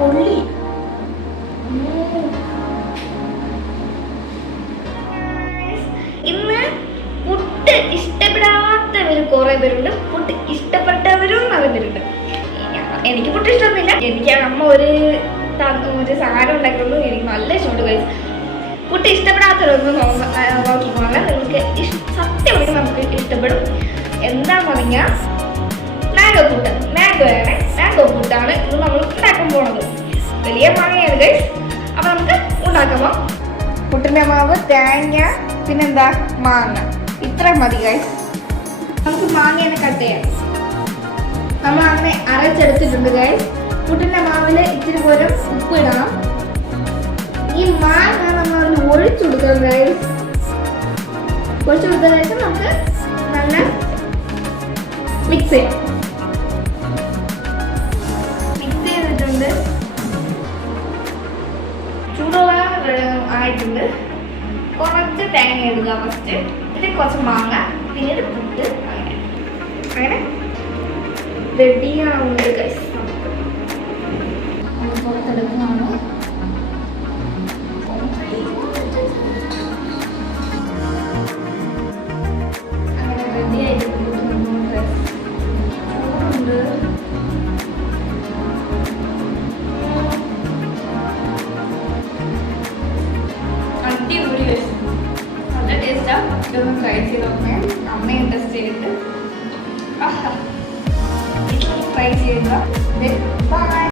പൊള്ളി. ഇന്ന് പുട്ട് ഇഷ്ടപ്പെടാത്തവര് കുറെ പേരുണ്ട്, പുട്ട് ഇഷ്ടപ്പെട്ടവരും അവരുണ്ട്. എനിക്ക് പുട്ട് ഇഷ്ടമൊന്നുമില്ല. എനിക്ക് അമ്മ ഒരു സാധനം ഉണ്ടാക്കിയുള്ളൂ, എനിക്ക് നല്ല ഇഷ്ടമുണ്ട് കഴിച്ചു. പുട്ട് ഇഷ്ടപ്പെടാത്തവരൊന്നും നോക്കിക്കോളാം, നിങ്ങൾക്ക് സത്യമായിട്ട് നമുക്ക് ഇഷ്ടപ്പെടും. എന്താന്ന് പറഞ്ഞാൽ മാംഗോ പുട്ട്. മാംഗോ പുട്ടാണ് ഇത് നമ്മൾ ഉണ്ടാക്കാൻ പോണത്. വലിയ മാങ്ങയാണ് ഗൈസ്. അപ്പൊ നമുക്ക് ഉണ്ടാക്കുമ്പോൾ പുട്ടിന്റെ മാവ്, തേങ്ങ, പിന്നെന്താ മാങ്ങ, ഇത്ര മതി ഗൈസ്. നമുക്ക് മാങ്ങ കട്ട് ചെയ്യാം. നമ്മൾ അങ്ങനെ അരച്ചെടുത്തിട്ടുണ്ട് ഗൈസ്. പുട്ടിന്റെ മാവില് ഇച്ചിരി പോലും ഉപ്പ് ഇടണം. ഈ മാങ്ങ നമ്മൾ അതിന് ഒഴിച്ചു കൊടുക്കണം ഗൈസ്. ഒഴിച്ചു കൊടുത്ത ശേഷം നമുക്ക് നല്ല മിക്സ് ചെയ്യാം. മിക്സ് ചെയ്തിട്ടുണ്ട്, ചൂടുള്ള ആയിട്ടുണ്ട്. കുറച്ച് തേങ്ങ ഇടുക ഫസ്റ്റ്, പിന്നെ കുറച്ച് മാങ്ങ, പിന്നീട് പുട്ട്. അങ്ങനെ റെഡിയാവുന്നത് ഗൈസ്. നമുക്ക് പുറത്തെടുക്കുന്നതാണ്. അങ്ങനെ റെഡി ആയിട്ടുണ്ട്. അടിപൊളി നല്ല ടേസ്റ്റാ. ഇതൊന്ന് ട്രൈ ചെയ്ത് നോക്കണേ. അമ്മയും ടെസ്റ്റ് ചെയ്തിട്ട് ട്രൈ ചെയ്യുക. ബൈ.